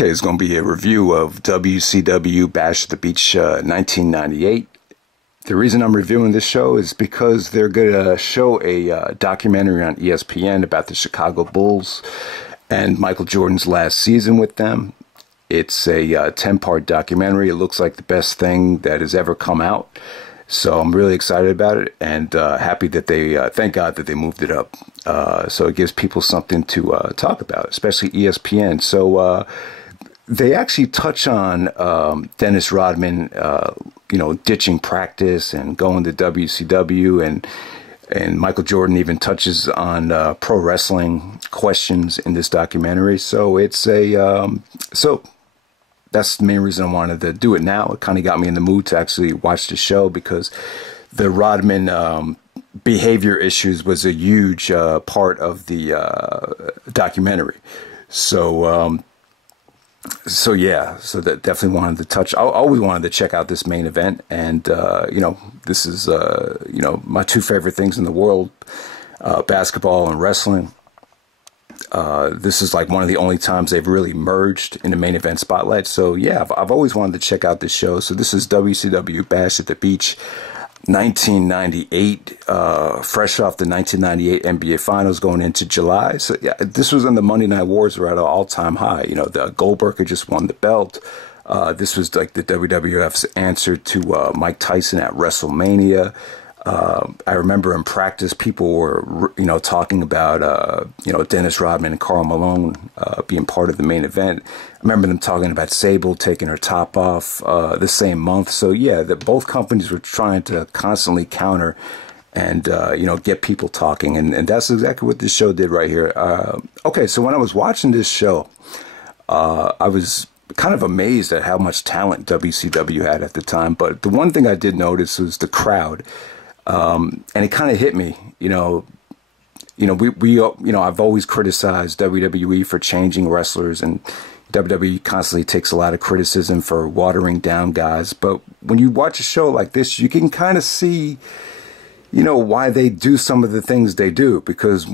Okay, it's going to be a review of WCW Bash at the Beach 1998. The reason I'm reviewing this show is because they're going to show a documentary on ESPN about the Chicago Bulls and Michael Jordan's last season with them. It's a 10-part documentary. It looks like the best thing that has ever come out. So I'm really excited about it and happy that they, thank God that they moved it up. So it gives people something to talk about, especially ESPN. So they actually touch on Dennis Rodman, ditching practice and going to WCW, and Michael Jordan even touches on pro wrestling questions in this documentary. So it's so that's the main reason I wanted to do it now. It kind of got me in the mood to actually watch the show because the Rodman behavior issues was a huge part of the documentary. So yeah, so that definitely wanted to touch. I always wanted to check out this main event, and this is my two favorite things in the world, basketball and wrestling. This is like one of the only times they've really merged in the main event spotlight. So yeah, I've always wanted to check out this show. So this is WCW Bash at the Beach 1998, fresh off the 1998 NBA Finals going into July. So yeah, this was when the Monday Night Wars were at an all-time high. The Goldberg had just won the belt. This was like the WWF's answer to Mike Tyson at WrestleMania. I remember in practice, people were, talking about, Dennis Rodman and Karl Malone being part of the main event. I remember them talking about Sable taking her top off the same month. So, yeah, that both companies were trying to constantly counter and, get people talking. And that's exactly what this show did right here. Okay, so when I was watching this show, I was kind of amazed at how much talent WCW had at the time. But the one thing I did notice was the crowd. And it kind of hit me, I've always criticized WWE for changing wrestlers, and WWE constantly takes a lot of criticism for watering down guys. But when you watch a show like this, you can kind of see, why they do some of the things they do, because,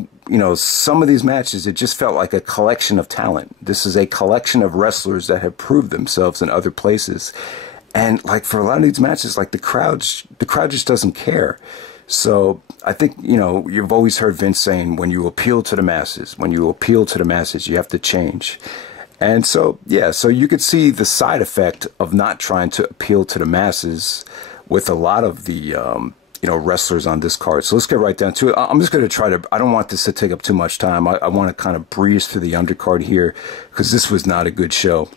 some of these matches, it just felt like a collection of talent. This is a collection of wrestlers that have proved themselves in other places. And like for a lot of these matches, like the crowd just doesn't care. So I think, you've always heard Vince saying, when you appeal to the masses, you have to change. And so, yeah, so you could see the side effect of not trying to appeal to the masses with a lot of the, wrestlers on this card. So let's get right down to it. I'm just going to try to, I don't want this to take up too much time. I want to kind of breeze through the undercard here because this was not a good show.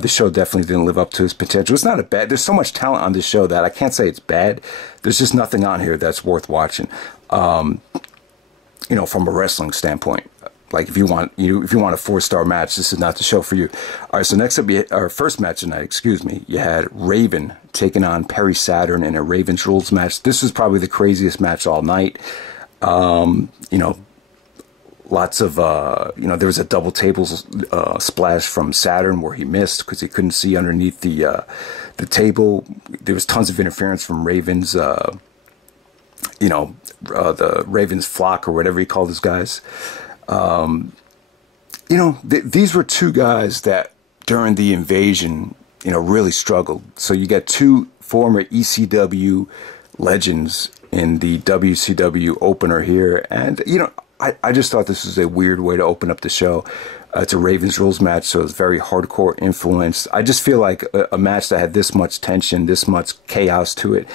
This show definitely didn't live up to its potential. It's not a bad, there's so much talent on this show that I can't say it's bad. There's just nothing on here that's worth watching, from a wrestling standpoint. Like if you want a 4-star match, this is not the show for you. All right, so next up, our first match tonight, you had Raven taking on Perry Saturn in a Raven's Rules match. This was probably the craziest match all night. Lots of, there was a double table splash from Saturn where he missed because he couldn't see underneath the table. There was tons of interference from Raven's, the Raven's flock or whatever he called his guys. These were two guys that during the invasion, really struggled. So you got two former ECW legends in the WCW opener here. And, I just thought this was a weird way to open up the show. It's a Ravens Rules match, so it's very hardcore influenced. I just feel like a match that had this much tension, this much chaos to it,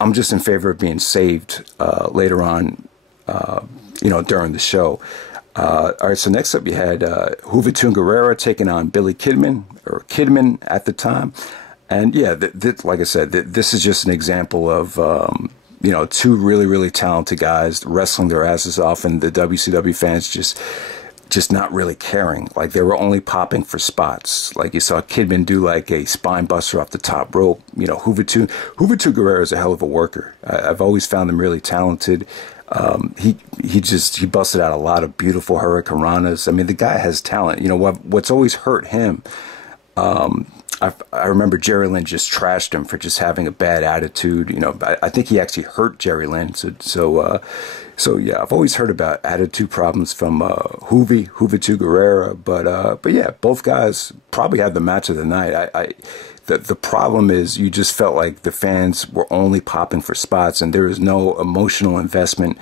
I'm just in favor of being saved later on, during the show. All right, so next up you had Juventud and Guerrera taking on Billy Kidman, or Kidman at the time. And yeah, like I said, this is just an example of, two really, really talented guys wrestling their asses off, and the WCW fans just not really caring. Like they were only popping for spots. Like you saw Kidman do like a spine buster off the top rope. Juventud Guerrera is a hell of a worker. I've always found him really talented. He busted out a lot of beautiful hurricanranas. I mean, the guy has talent. What's always hurt him, I remember Jerry Lynn just trashed him for just having a bad attitude. You know, I think he actually hurt Jerry Lynn. So yeah, I've always heard about attitude problems from Juventud Guerrera, but yeah, both guys probably had the match of the night. The problem is you just felt like the fans were only popping for spots, and there was no emotional investment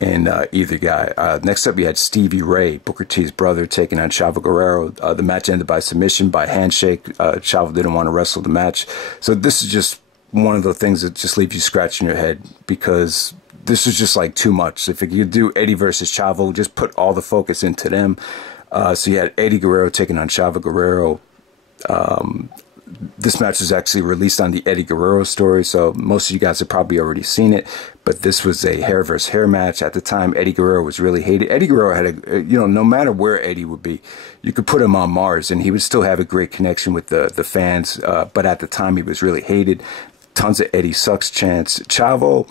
in either guy. Next up, you had Stevie Ray, Booker T's brother, taking on Chavo Guerrero. The match ended by submission, by handshake. Chavo didn't want to wrestle the match. So this is just one of the things that just leaves you scratching your head, because this is just like too much. If you do Eddie versus Chavo, just put all the focus into them. So you had Eddie Guerrero taking on Chavo Guerrero. This match was actually released on the Eddie Guerrero story, so most of you guys have probably already seen it. But this was a hair versus hair match. At the time, Eddie Guerrero was really hated. Eddie Guerrero had no matter where Eddie would be, you could put him on Mars and he would still have a great connection with the fans. But at the time, he was really hated. Tons of Eddie sucks chants. Chavo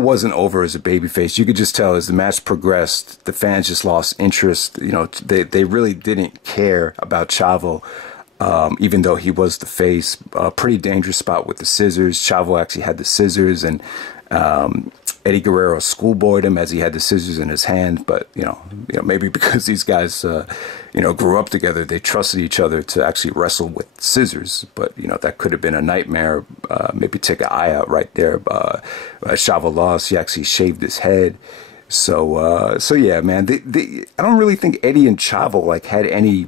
wasn't over as a babyface. You could just tell as the match progressed, the fans just lost interest. You know, they really didn't care about Chavo. Even though he was the face. A pretty dangerous spot with the scissors. Chavo actually had the scissors, and Eddie Guerrero schoolboyed him as he had the scissors in his hand. But you know, maybe because these guys, grew up together, they trusted each other to actually wrestle with scissors. But that could have been a nightmare. Maybe take an eye out right there. Chavo lost. He actually shaved his head. So yeah, man. I don't really think Eddie and Chavo had any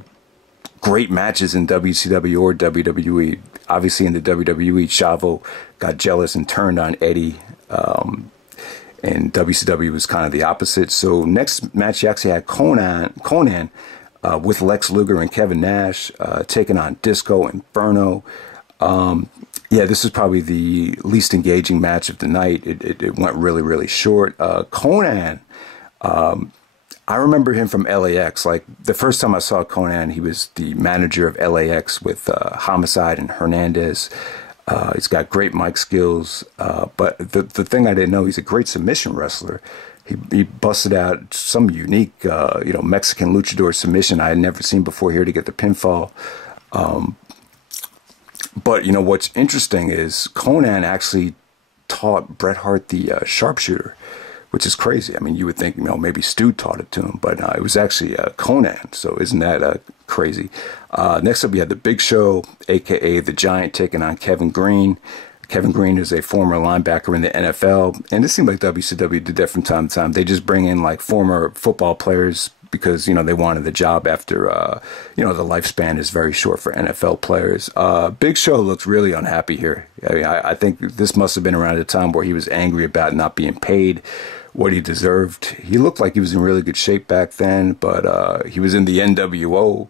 great matches in WCW or WWE. Obviously, in the WWE, Chavo got jealous and turned on Eddie. And WCW was kind of the opposite. So next match, you actually had Konnan with Lex Luger and Kevin Nash taking on Disco Inferno. Yeah, this is probably the least engaging match of the night. It went really, really short. Konnan, I remember him from LAX. Like the first time I saw Konnan, he was the manager of LAX with Homicide and Hernandez. He's got great mic skills, but the thing I didn't know, he's a great submission wrestler. He busted out some unique, Mexican luchador submission I had never seen before here to get the pinfall. But what's interesting is Konnan actually taught Bret Hart the sharpshooter, which is crazy. I mean, you would think, maybe Stu taught it to him, but it was actually Konnan. So isn't that crazy? Next up, we had the Big Show, a.k.a. The Giant, taking on Kevin Greene. Kevin Greene is a former linebacker in the NFL, and it seemed like WCW did that from time to time. They just bring in former football players because they wanted the job after the lifespan is very short for NFL players. Big Show looks really unhappy here. I mean, I think this must have been around a time where he was angry about not being paid what he deserved. He looked like he was in really good shape back then, but he was in the NWO.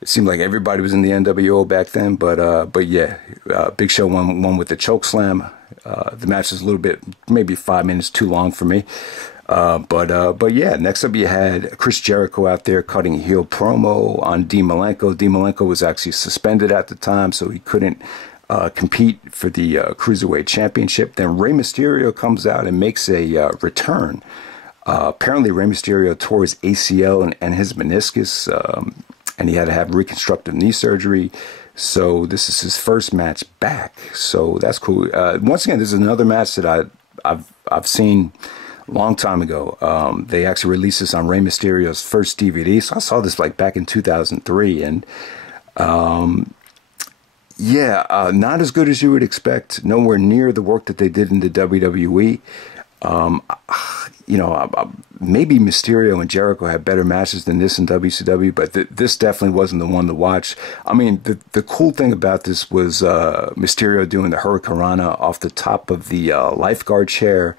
It seemed like everybody was in the NWO back then, but yeah, Big Show won with the choke slam. The match was a little bit, maybe 5 minutes too long for me. But yeah, next up you had Chris Jericho out there cutting a heel promo on Dean Malenko. Dean Malenko was actually suspended at the time, so he couldn't compete for the Cruiserweight Championship. Then Rey Mysterio comes out and makes a return. Apparently Rey Mysterio tore his ACL and his meniscus, and he had to have reconstructive knee surgery. So this is his first match back. So that's cool. Once again, this is another match that I've seen a long time ago. They actually released this on Rey Mysterio's first DVD. So I saw this back in 2003, and yeah, not as good as you would expect. Nowhere near the work that they did in the WWE. Maybe Mysterio and Jericho had better matches than this in WCW, but this definitely wasn't the one to watch. I mean, the cool thing about this was Mysterio doing the Hurricanrana off the top of the lifeguard chair.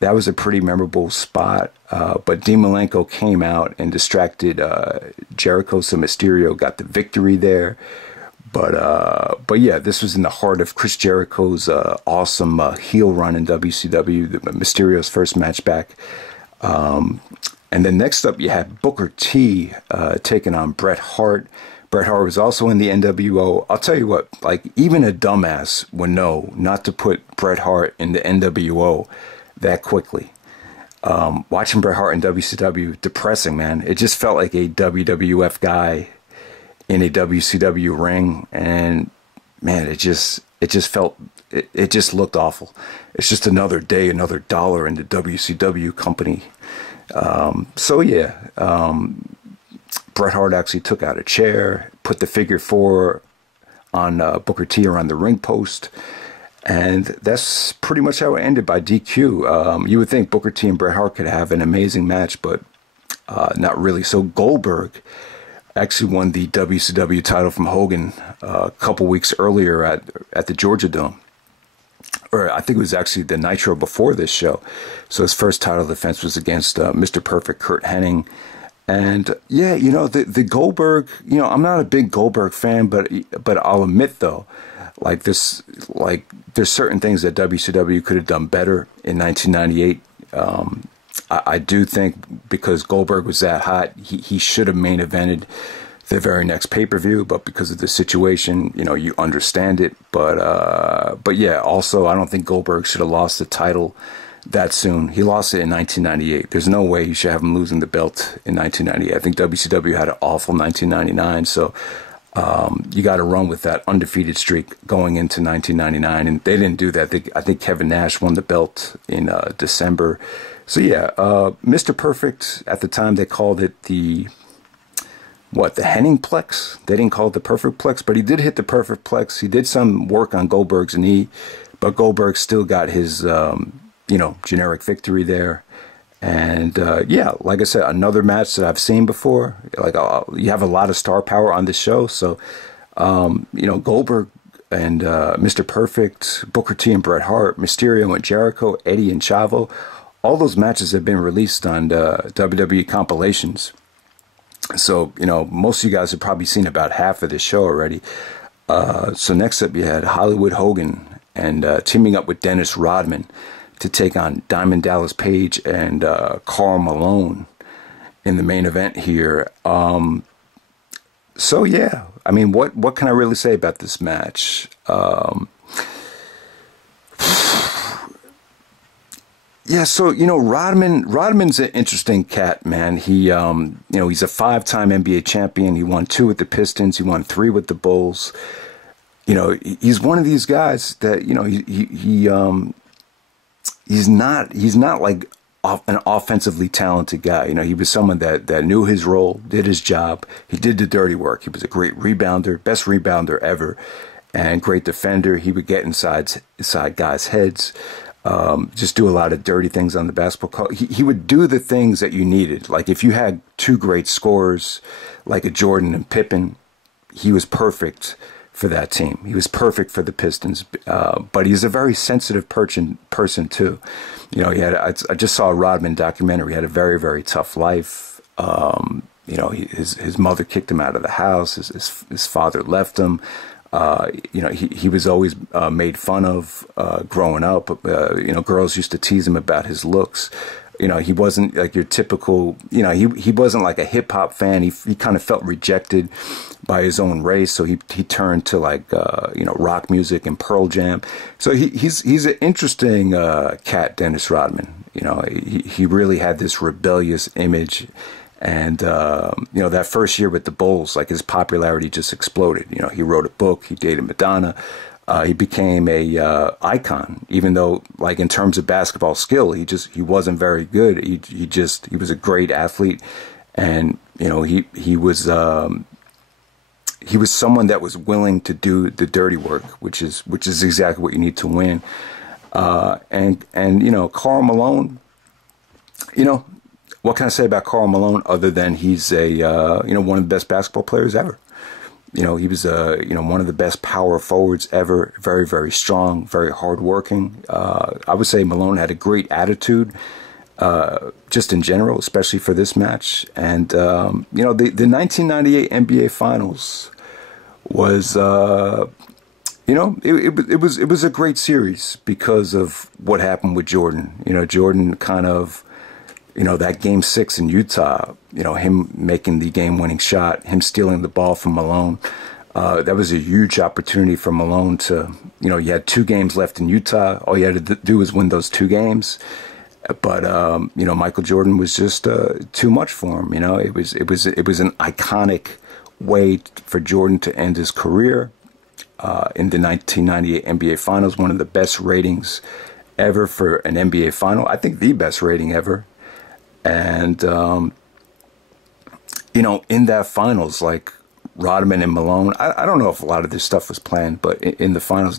That was a pretty memorable spot, but Dean Malenko came out and distracted Jericho, so Mysterio got the victory there. But yeah, this was in the heart of Chris Jericho's awesome heel run in WCW, Mysterio's first match back. And then next up, you had Booker T taking on Bret Hart. Bret Hart was also in the NWO. I'll tell you what, even a dumbass would know not to put Bret Hart in the NWO that quickly. Watching Bret Hart in WCW, depressing, man. It just felt like a WWF guy in a WCW ring, and man, it just felt, it just looked awful. It's just another day, another dollar in the WCW company. So yeah, Bret Hart actually took out a chair, put the figure 4 on Booker T around the ring post, and that's pretty much how it ended, by DQ. You would think Booker T and Bret Hart could have an amazing match, but not really. So Goldberg actually won the WCW title from Hogan a couple weeks earlier at the Georgia Dome. Or I think it was actually the Nitro before this show. So his first title defense was against Mr. Perfect, Curt Henning. And yeah, you know, the Goldberg, you know, I'm not a big Goldberg fan, but I'll admit though, like there's certain things that WCW could have done better in 1998. I do think because Goldberg was that hot, he should have main evented the very next pay-per-view, but because of the situation, you know, you understand it. But yeah, also I don't think Goldberg should have lost the title that soon. He lost it in 1998. There's no way you should have him losing the belt in 1998. I think WCW had an awful 1999, so you got to run with that undefeated streak going into 1999, and they didn't do that. I think Kevin Nash won the belt in December. So yeah, Mr. Perfect, at the time they called it the Henning Plex. They didn't call it the Perfect Plex, but he did hit the Perfect Plex. He did some work on Goldberg's knee, but Goldberg still got his, you know, generic victory there. And yeah, like I said, another match that I've seen before. Like you have a lot of star power on this show, so you know, Goldberg and Mr. Perfect, Booker T and Bret Hart, Mysterio and Jericho, Eddie and Chavo. All those matches have been released on WWE compilations. So, you know, most of you guys have probably seen about half of this show already. So next up you had Hollywood Hogan and teaming up with Dennis Rodman to take on Diamond Dallas Page and Karl Malone in the main event here. So yeah, I mean, what can I really say about this match? Yeah, so, you know, Rodman's an interesting cat, man. He, you know, he's a 5-time NBA champion. He won 2 with the Pistons. He won 3 with the Bulls. You know, he's one of these guys that, you know, he's not like an offensively talented guy. You know, he was someone that knew his role, did his job. He did the dirty work. He was a great rebounder, best rebounder ever, and great defender. He would get inside guys' heads. Just do a lot of dirty things on the basketball court. He would do the things that you needed. Like if you had 2 great scorers, like a Jordan and Pippen, he was perfect for that team. He was perfect for the Pistons. But he's a very sensitive person too. You know, I just saw a Rodman documentary. He had a very, very tough life. You know, his mother kicked him out of the house. His father left him. You know, he was always made fun of growing up. You know, girls used to tease him about his looks. You know, he wasn't like your typical, you know, he wasn't like a hip hop fan. He kind of felt rejected by his own race. So he turned to like, you know, rock music and Pearl Jam. So he's an interesting cat, Dennis Rodman. You know, he really had this rebellious image. And, you know, that first year with the Bulls, like his popularity just exploded. You know, he wrote a book, he dated Madonna, he became a icon, even though like in terms of basketball skill, he wasn't very good. He was a great athlete. And, you know, he was someone that was willing to do the dirty work, which is exactly what you need to win. And, you know, Karl Malone, you know, what can I say about Karl Malone other than he's a, you know, one of the best basketball players ever. You know, he was, you know, one of the best power forwards ever. Very, very strong, very hardworking. I would say Malone had a great attitude, just in general, especially for this match. And, you know, the 1998 NBA Finals was, you know, it was a great series because of what happened with Jordan. You know, Jordan kind of, you know, that game 6 in Utah, you know, him making the game-winning shot, him stealing the ball from Malone. That was a huge opportunity for Malone to, you know, you had 2 games left in Utah. All you had to do was win those 2 games. But, you know, Michael Jordan was just too much for him. You know, it was an iconic way for Jordan to end his career in the 1998 NBA Finals. One of the best ratings ever for an NBA Final. I think the best rating ever. And, you know, in that Finals, like Rodman and Malone, I don't know if a lot of this stuff was planned, but in the Finals,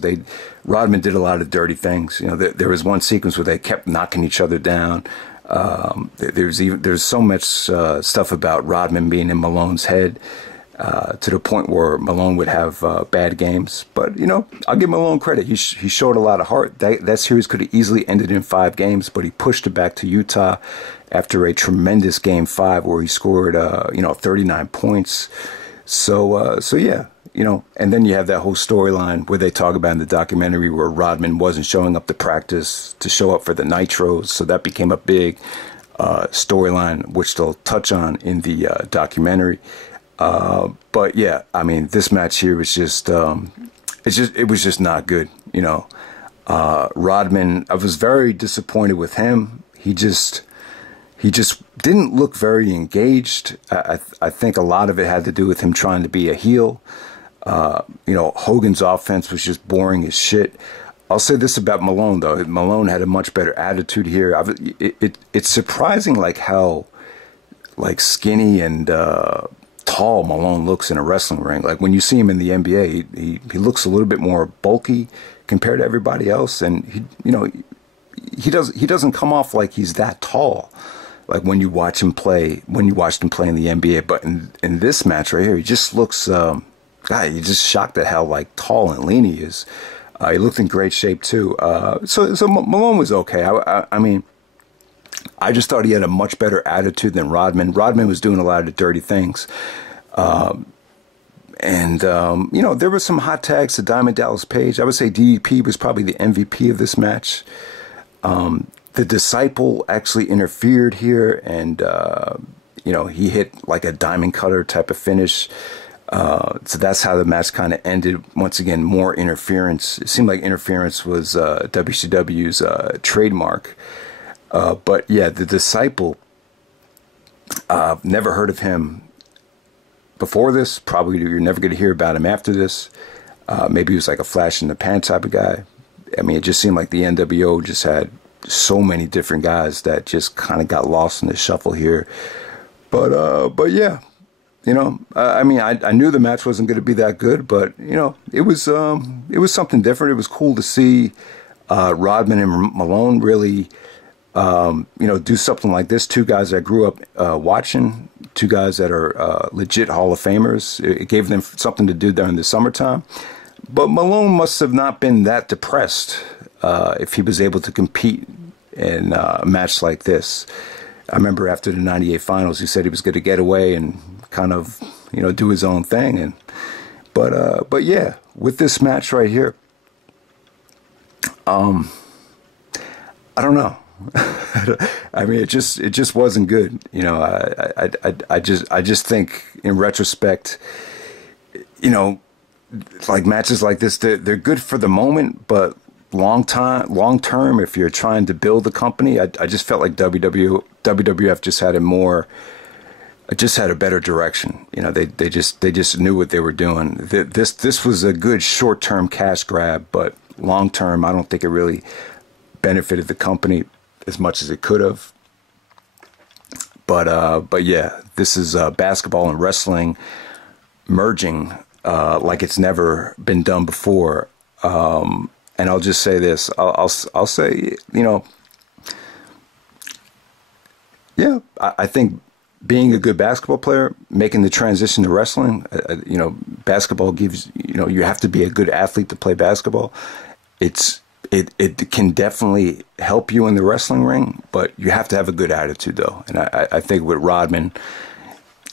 Rodman did a lot of dirty things. You know, there was one sequence where they kept knocking each other down. There's so much stuff about Rodman being in Malone's head to the point where Malone would have bad games. But, you know, I'll give Malone credit. He showed a lot of heart. That series could have easily ended in 5 games, but he pushed it back to Utah after a tremendous Game 5 where he scored, 39 points. So yeah, you know, and then you have that whole storyline where they talk about in the documentary where Rodman wasn't showing up to practice to show up for the Nitros. So that became a big storyline, which they'll touch on in the documentary. But yeah, I mean, this match here was just, it was just not good. You know, Rodman, I was very disappointed with him. He just didn't look very engaged. I think a lot of it had to do with him trying to be a heel. You know, Hogan's offense was just boring as shit. I'll say this about Malone, though. Malone had a much better attitude here. It's surprising, like, how, like, skinny and tall Malone looks in a wrestling ring. Like, when you see him in the NBA, he looks a little bit more bulky compared to everybody else. And, he doesn't come off like he's that tall. Like when you watch him play, in the NBA. But in this match right here, he just looks, God, you're just shocked at how like tall and lean he is. He looked in great shape too. So Malone was okay. I mean, I just thought he had a much better attitude than Rodman. Rodman was doing a lot of the dirty things. There were some hot tags to Diamond Dallas Page. I would say DDP was probably the MVP of this match. The Disciple actually interfered here, and he hit like a diamond cutter type of finish. So that's how the match kind of ended. Once again, more interference. It seemed like interference was WCW's trademark. But yeah, the Disciple, never heard of him before this. Probably you're never going to hear about him after this. Maybe he was like a flash in the pan type of guy. I mean, it just seemed like the NWO just had so many different guys that just kind of got lost in the shuffle here. But yeah, I mean, I knew the match wasn't going to be that good, but it was something different. It was cool to see Rodman and Malone really do something like this. Two guys that grew up watching, two guys that are legit Hall of Famers. It gave them something to do during the summertime. But Malone must have not been that depressed if he was able to compete in a match like this. I remember after the 98 finals, he said he was going to get away and kind of, do his own thing. But yeah, with this match right here, I don't know. I mean, it just wasn't good. I just think in retrospect, like matches like this, they're good for the moment, but long term, if you're trying to build the company, I just felt like WWF just had a better direction. They just knew what they were doing. This was a good short-term cash grab, but long-term, I don't think it really benefited the company as much as it could have. But yeah, this is basketball and wrestling merging like it's never been done before. And I'll just say this. I'll say, yeah, I think being a good basketball player, making the transition to wrestling, basketball gives, you have to be a good athlete to play basketball. It can definitely help you in the wrestling ring, but you have to have a good attitude, though. And I think with Rodman,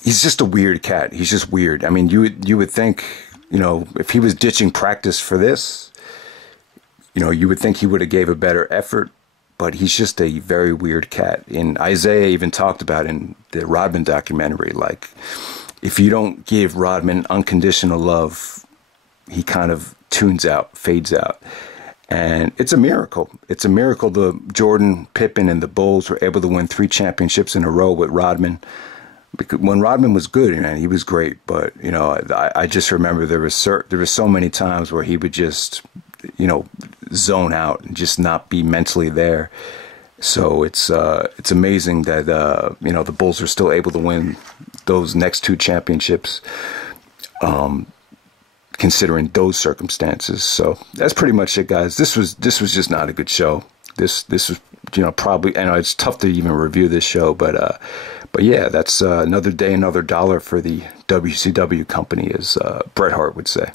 he's just a weird cat. He's just weird. I mean, you would think, if he was ditching practice for this, you would think he would have gave a better effort, but he's just a very weird cat. And Isaiah even talked about in the Rodman documentary, like, if you don't give Rodman unconditional love, he kind of tunes out, fades out. And it's a miracle. It's a miracle the Jordan, Pippen, and the Bulls were able to win 3 championships in a row with Rodman. Because when Rodman was good, man, he was great. But I just remember there was so many times where he would just zone out and just not be mentally there. So it's amazing that the Bulls are still able to win those next two championships, considering those circumstances. So that's pretty much it, guys. This was just not a good show. This was probably, I know it's tough to even review this show, but yeah, that's another day, another dollar for the WCW company, as Bret Hart would say.